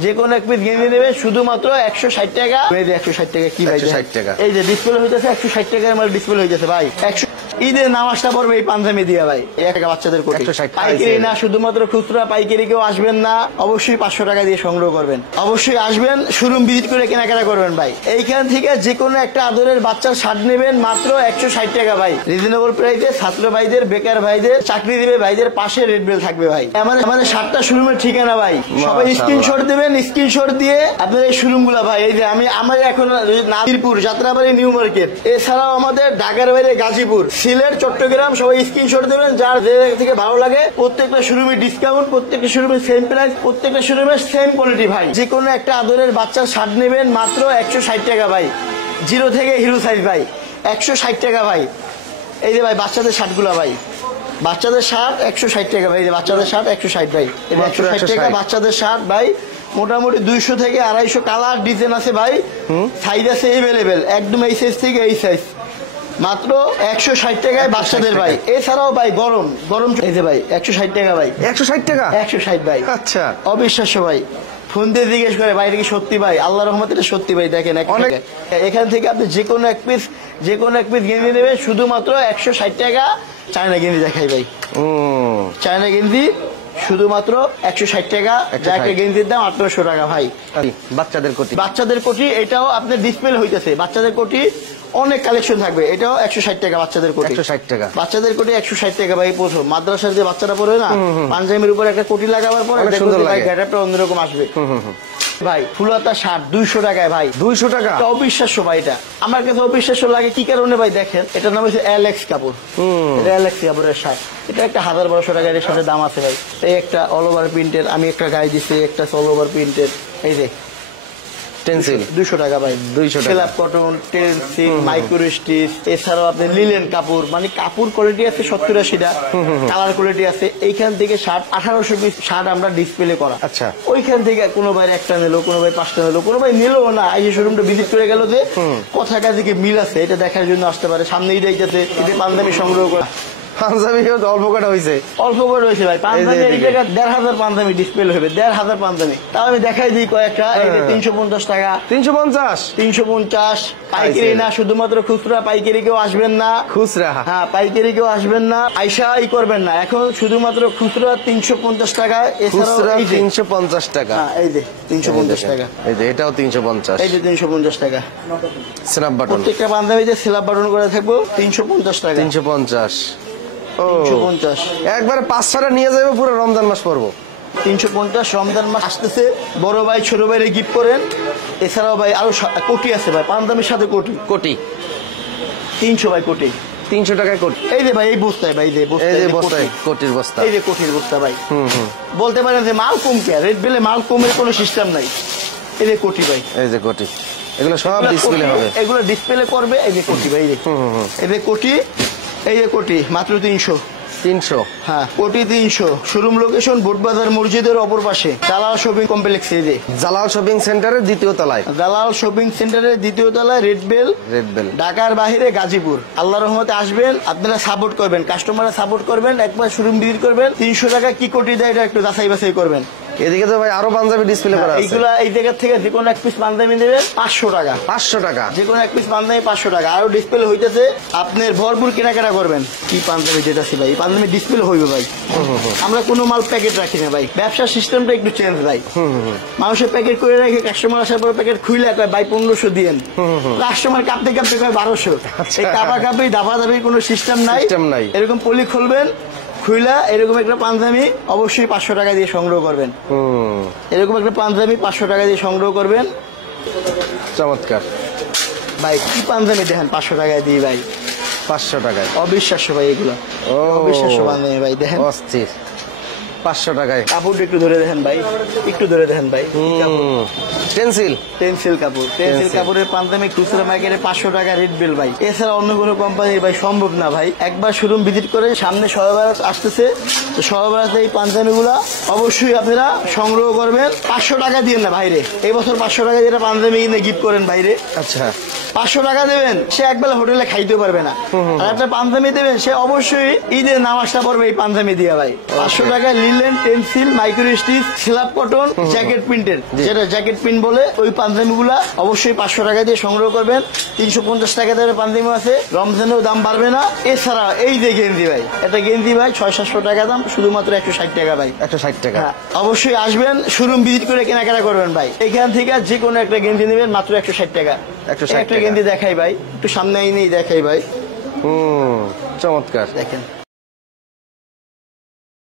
যে কোনো এক পিস গেঞ্জি নেবে শুধুমাত্র 160 টাকা। 160 টাকা কি ভাই? 160 টাকা। এই যে ডিসপ্লে হইতেছে 160 টাকার মাল ডিসপ্লে হইতেছে ভাই। 100 ঈদের নামাজটা পড়বে এই পাঞ্জাবি দিয়া ভাই। এক টাকা বাচ্চাদের কোটি। পাইকারি না, শুধুমাত্র খুচরা, পাইকারি কেউ আসবেন না। অবশ্যই 500 টাকা দিয়ে সংগ্রহ করবেন। অবশ্যই আসবেন, শোরুম ভিজিট করে কেনাকাটা করবেন ভাই। এইখান থেকে যে কোনো একটা আদরের বাচ্চার শার্ট নেবেন মাত্র 160 টাকা ভাই। রিজনেবল প্রাইসে ছাত্র ভাইদের, বেকার ভাইদের, চাকরিজীবী ভাইদের পাশে রেড বেল থাকবে ভাই। আমাদের শার্টটা শোরুমের ঠিকানা ভাই। সবাই স্ক্রিনশট দেবেন, স্ক্রিনশট দিয়ে আপনার এই শোরুম গুলা ভাই। এই যে আমার এখন নাজিরপুর, যাত্রাবাড়ি, নিউ মার্কেট, এছাড়াও আমাদের ঢাকার বাইরে গাজীপুর, সিলেট, চট্টগ্রাম, সবাই স্ক্রিনশট দেবেন। যার যে থেকে ভালো লাগে প্রত্যেকটা শোরুমে ডিসকাউন্ট, প্রত্যেকটা শোরুমে সেম প্রাইস, প্রত্যেকটা শোরুমে সেম কোয়ালিটি ভাই। যে কোনো একটা আদরের বাচ্চার শার্ট নেবেন মাত্র 160 টাকা ভাই। জিরো থেকে হিরো সাইজ ভাই 160 টাকা ভাই। এই যে ভাই বাচ্চাদের শার্ট গুলা ভাই, বাচ্চাদের শার্ট 160 টাকা ভাই। বাচ্চাদের শার্ট 160 ভাই। 160 টাকা বাচ্চাদের শার্ট ভাই। মোটামুটি 200 থেকে 250 কালার ডিজাইন আছে ভাই। সাইজ আছে এভেলেবেল, একদম এই সাইজ থেকে এই সাইজ। মাত্র 160 টাকায় বাচ্চাদের ভাই। এছাড়াও ভাই গরম গরম এই যে ভাই 160 টাকা ভাই। 160 টাকা? 160 ভাই। আচ্ছা, অবিশ্বাস্য ভাই। ফোন দিয়ে জিজ্ঞেস করে ভাই এটা কি সত্যি ভাই? আল্লাহ রহমতে এটা সত্যি ভাই। দেখেন এখান থেকে আপনি যে কোনো এক পিস গেঞ্জি নেবেন শুধুমাত্র 160 টাকা। চায়না গেঞ্জি দেখাই ভাই। চায়না গেঞ্জি শুধুমাত্র 160 টাকা। একটা গেঞ্জির দাম 1800 টাকা ভাই। বাচ্চাদের কোটি এটাও আপনার ডিসপ্লে হইতেছে। বাচ্চাদের কোটি অনেক কালেকশন থাকবে। এটাও 160 টাকা বাচ্চাদের কোটি। 160 টাকা বাচ্চাদের কোটি 160 টাকা ভাই। প্রথম মাদ্রাসার যে বাচ্চারা পড়ে না, পাঞ্জাবির উপর একটা কোটি লাগাবার পর গেটআপটা অন্যরকম আসবে ভাই। ফুলহাতা শার্ট 200 টাকায় ভাই। 200 টাকা? অবিশ্বাস্য ভাই। এটা আমার কাছে অবিশ্বাস্য লাগে কি কারণে ভাই? দেখেন এটার নাম হচ্ছে অ্যালেক্স কাপড়। এটা অ্যালেক্স কাপড়ের শার্ট। এটা একটা 1200 টাকা এর সাথে দাম আছে ভাই। এই একটা অল ওভার প্রিন্টের, আমি একটা গায়ে দিচ্ছি, একটা অল ওভার প্রিন্টের। এই যে টেন্সিল 200 টাকা ভাই। 200 টাকা। সেলাপ কটন, টেন্সিল, মাইক্রো স্টিচ, এছাড়াও আপনি লিলেন কাপড়, মানে কাপড় কোয়ালিটি আছে 70-80টা, কালার কোয়ালিটি আছে। এইখান থেকে শার্ট 1800 পিস শার্ট আমরা ডিসপ্লে করা। আচ্ছা, ওইখান থেকে কোনো ভাই একটা নিলো, কোনো ভাই 5টা নিলো, কোনো ভাই নিলো না। এই শোরুমটা ভিজিট করে গেল যে কথা কাজে কি মিল আছে এটা দেখার জন্য আসতে পারে। সামনেই যাইতেছে এটা পাঞ্জাবি সংগ্রহ করা। পাঞ্জাবি অল্প কটা হয়েছে, অল্প করে হয়েছে ভাই। পাঞ্জাবি এই জায়গায় 1500 পাঞ্জাবি ডিসপ্লে হবে। 1500 পাঞ্জাবি। তাও আমি দেখাই দিই কয়েকটা। 350 টাকা। 350 পাইকারি না, শুধুমাত্র খুচরা। পাইকারি কেউ আসবেন না। খুচরা? হ্যাঁ, পাইকারি কেউ আসবেন না, আইসা করবেন না। এখন শুধুমাত্র খুচরা 350 টাকা। এছাড়াও 350 টাকা। এই যে 350 টাকা। এই যে এটাও 350। এই যে 350 টাকা। স্ন্যাপ বাটন প্রত্যেকটা পাঞ্জাবিতে স্ল্যাব বাটন করে থাকবো। 350 টাকা। 350। 350 একবারে 5-6টা নিয়ে যাবে, পুরো রমজান মাস পড়বো। 350 রমজান মাস আসতেছে। বড় ভাই ছোট ভাইরে গিফট করেন। এছাড়াও ভাই আরো কোটি আছে ভাই, পাঞ্জাবির সাথে কোটি। 300 ভাই কোটি। 300 টাকায় কোটি। এই যে ভাই এই বস্তায় ভাই, এই যে বস্তায় কোটির বস্তা। এই যে কোটির বস্তা ভাই। বলতে পারেন যে মাল কম কে, রেড বেলে মাল কমের কোনো সিস্টেম নাই। এই যে কোটি ভাই। এই যে কোটি। এগুলো সব ডিসপ্লে হবে। এগুলো ডিসপ্লে করবে। এই যে কোটি ভাই। এই যে কোটি। এই যে কোটি মাত্র 300। হ্যাঁ, কোটি 300। শোরুম লোকেশন বুটবাজার মসজিদের অপর পাশে, জালাল শপিং কমপ্লেক্স। এই যে জালাল শপিং সেন্টারের দ্বিতীয় তলায়, জালাল শপিং সেন্টারের দ্বিতীয় তলায়, রেড বেল, ঢাকার বাহিরে গাজীপুর। আল্লাহ রহমতে আসবেন, আপনারা সাপোর্ট করবেন, কাস্টমাররা সাপোর্ট করবেন, একবার শোরুম ভিজিট করবেন। 300 টাকা কি কোটি দেয় এটা একটু যাচাই বাছাই করবেন। এদিকে তো ভাই আরো পাঞ্জাবি ডিসপ্লে করা আছে। এইগুলা এই জায়গা থেকে যে কোনো এক পিস পাঞ্জাবি নেবেন 500 টাকা। 500 টাকা। যে কোনো এক পিস পাঞ্জাবি 500 টাকা। আরো ডিসপ্লে হইতেছে, আপনার ভরপুর কেনাকাটা করবেন। কি পাঞ্জাবি যেটা ছিল ভাই, এই পাঞ্জাবি ডিসপ্লে হইবে ভাই। আমরা কোনো মাল প্যাকেট রাখি না ভাই। ব্যবসার সিস্টেমটা একটু চেঞ্জ ভাই। মানুষের প্যাকেট করে রেখে কাস্টমার আসার পর প্যাকেট খুইলে কয় ভাই 1500 দিয়েন। কাস্টমার কাঁপতে কাঁপতে কয় 1200। এই কাপা কাপি দাবা দাবির কোনো সিস্টেম নাই। এরকম পলি খুলবেন, খুইলা এরকম একটা পাঞ্জাবি অবশ্যই 500 টাকা দিয়ে সংগ্রহ করবেন। এরকম একটা পাঞ্জাবি 500 টাকা দিয়ে সংগ্রহ করবেন। চমৎকার ভাই। কি পাঞ্জাবি দেখেন 500 টাকায় দিয়ে ভাই। 500 টাকায়? অবিশ্বাস্য ভাই। এগুলো অবিশ্বাস্য পাঞ্জাবি ভাই। দেখেন অস্থির। 500 টাকায়। কাপড়টা একটু ধরে দেখেন ভাই, একটু ধরে দেখেন ভাই। টেন্সিল কাপড়। টেন্সিল কাপড়ের পাঞ্জাবি খুচরা মার্কেটে 500 টাকা রেড বেল ভাই। এছাড়া অন্য কোনো কোম্পানির ভাই সম্ভব না ভাই। একবার শোরুম ভিজিট করে, সামনে শবে বরাত আসতেছে, তো শবে বরাতে এই পাঞ্জাবি গুলা অবশ্যই আপনারা সংগ্রহ করবেন। 500 টাকা দিয়ে না বাইরে। এই বছর 500 টাকা দিয়ে পাঞ্জাবি কিনে গিফট করেন বাইরে। আচ্ছা, 500 টাকা দেবেন, সে একবেলা হোটেলে খাইতে পারবে না। আর একটা পাঞ্জাবি দেবেন, সে অবশ্যই ঈদের নামাজটা পড়বে এই পাঞ্জাবি দিয়ে ভাই। 500 টাকায় linen, Tencel, micro stitch, slab cotton, jacket প্রিন্টের, যেটা জ্যাকেট প্রিন্ট বলে, ওই পাঞ্জাবিগুলা অবশ্যই 500 টাকা দিয়ে সংগ্রহ করবেন। 350 টাকা দেওয়ার পাঞ্জাবি আছে, রমজানেও দাম বাড়বে না। এছাড়া এই যে গেঞ্জি ভাই, এটা গেঞ্জি ভাই 600-700 টাকা দাম, শুধুমাত্র 160 টাকা ভাই। 160 টাকা। হ্যাঁ, অবশ্যই আসবেন, শোরুম ভিজিট করে কেনাকাটা করবেন ভাই। এখান থেকে যে কোনো একটা গেঞ্জি নেবেন মাত্র 160 টাকা। 160 একটা টাকা। গেঞ্জি দেখাই ভাই, একটু সামনে নিয়ে দেখাই ভাই, চমৎকার। দেখেন